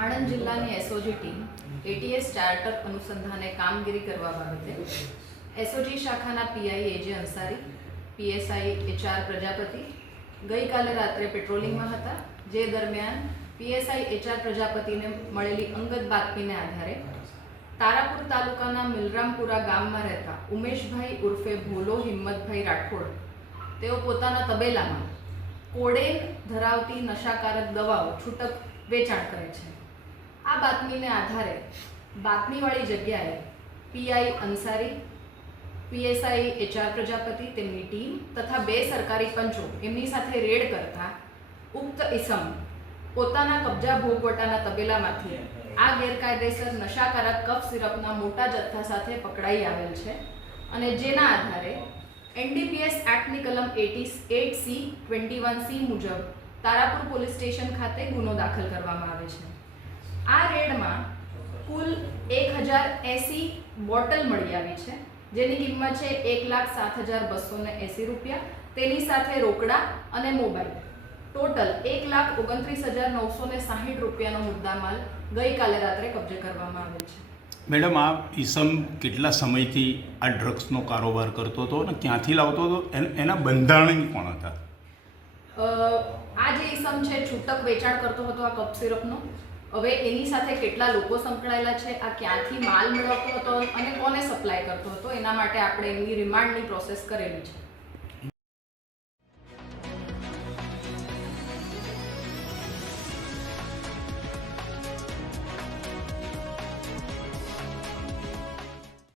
આણંદ જિલ્લાની SOG team ATS charter અનુસંધાને કામગીરી કરવા બાબતે એસઓજી શાખાના PI AJ Ansari, PSI HR Prajapati ગઈકાલે રાત્રે પેટ્રોલિંગમાં હતા, જે દરમિયાન પીએસઆઈ એચઆર પ્રજાપતિને મળેલી અંગત બાતમીને આધારે તારાપુર તાલુકાના મિલરામપુરા ગામમાં રહેતા ઉમેશભાઈ ઉર્ફે ભોલો હિંમતભાઈ રાઠોડ તેઓ પોતાના તબેલામાં કોડેન ધરાવતી નશાકારક દવાઓ છૂટક વેચાણ કરે છે। આ બાતમીને આધારે બાતમીવાળી જગ્યાએ PI Ansari, PSI HR Prajapati તેમની ટીમ તથા 2 સરકારી પંચો એમની સાથે રેડ કરતા ઉક્ત ઇસમ પોતાના કબજા ભોગવટાના તબેલામાંથી આ ગેરકાયદેસર નશાકારક કફ સિરપના મોટા જથ્થા સાથે પકડાઈ આવેલ છે અને જેના આધારે એનડીપીએસ એક્ટની કલમ 88C 21C મુજબ તારાપુર પોલીસ સ્ટેશન ખાતે ગુનો દાખલ કરવામાં આવે છે। આ રેડમાં કુલ 1080 બોટલ મળી આવી છે, જેની કિંમત છે ₹1,07,280 રૂપિયા, તેની સાથે રોકડા અને મોબાઈલ ટોટલ ₹1,29,960 રૂપિયાનો મુદ્દામાલ ગઈકાલે રાત્રે કબજે કરવામાં આવેલ છે। મેડમ, આ ઈસમ કેટલા સમયથી આ ડ્રગ્સનો કારોબાર કરતો હતો અને ક્યાંથી લાવતો હતો, એના બંધારણ કોણ હતા? આ જે ઈસમ છે છૂટક વેચાણ કરતો હતો આ કફ સિરપનો। હવે એની સાથે કેટલા લોકો સંકળાયેલા છે, આ ક્યાંથી માલ મેળવતો હતો અને કોને સપ્લાય કરતો હતો, એના માટે આપણે એની રિમાન્ડની પ્રોસેસ કરેલી છે।